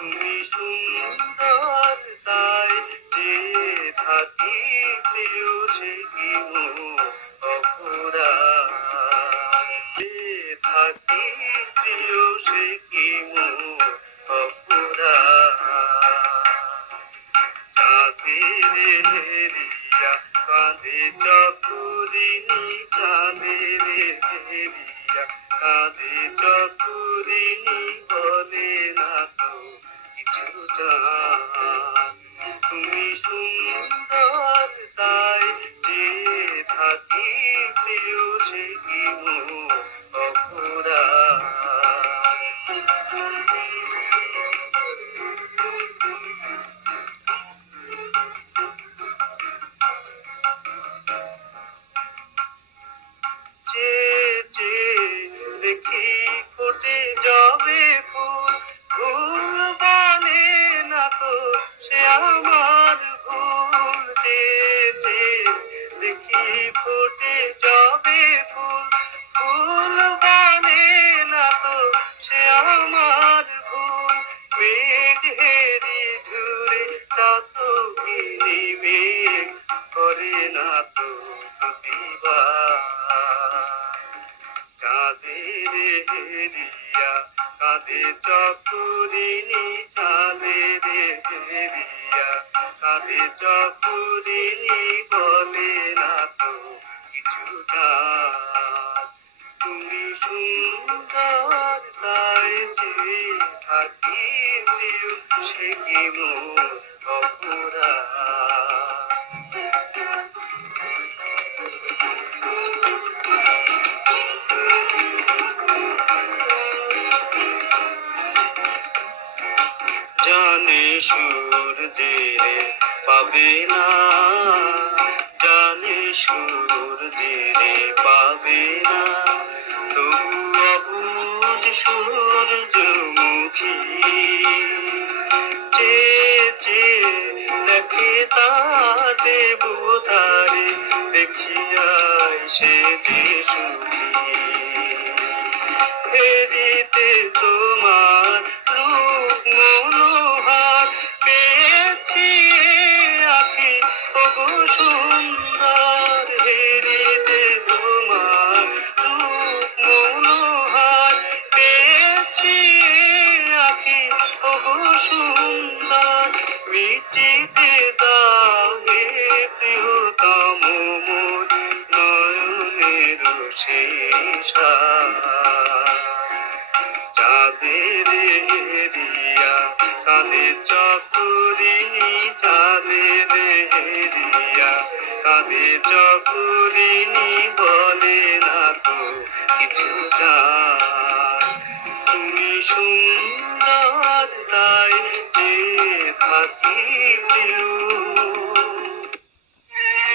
তুমি সুন্দর তাই যে থাকি প্রিয় সে কি অপরাধ যে থাকি প্রিয় সে কি অপরাধ হেরিয়া কাঁদে চকুরিনি কাঁদে রে হেরিয়া কাঁদে বলে না তুমি সুন্দর তাই যে থাকি প্রিয় সে কি অপরাধ? চাঁদের হেরিয়া কাঁদে চাঁদের বলে না তো কিছু গান তুমি সুন্দর তাই যে থাকি সে কি মোর জানে সূর্যের পাবে না। জানে সূর্যের পাবে না। তবু অবুজ সূর্যমুখী চে চে দেখে তার দেবতারে দেখিয়াই সে যে সুখী। ফেরিতে তোমার সুন্দর মিটিতে দাহে প্রিয়তম মোর নয়নের শেষ। চাঁদের হেরিয়া কাঁদে চকুরিনি বলে না তো কিছু জান তুমি সুন্দর তাই যে থাকি প্রিয়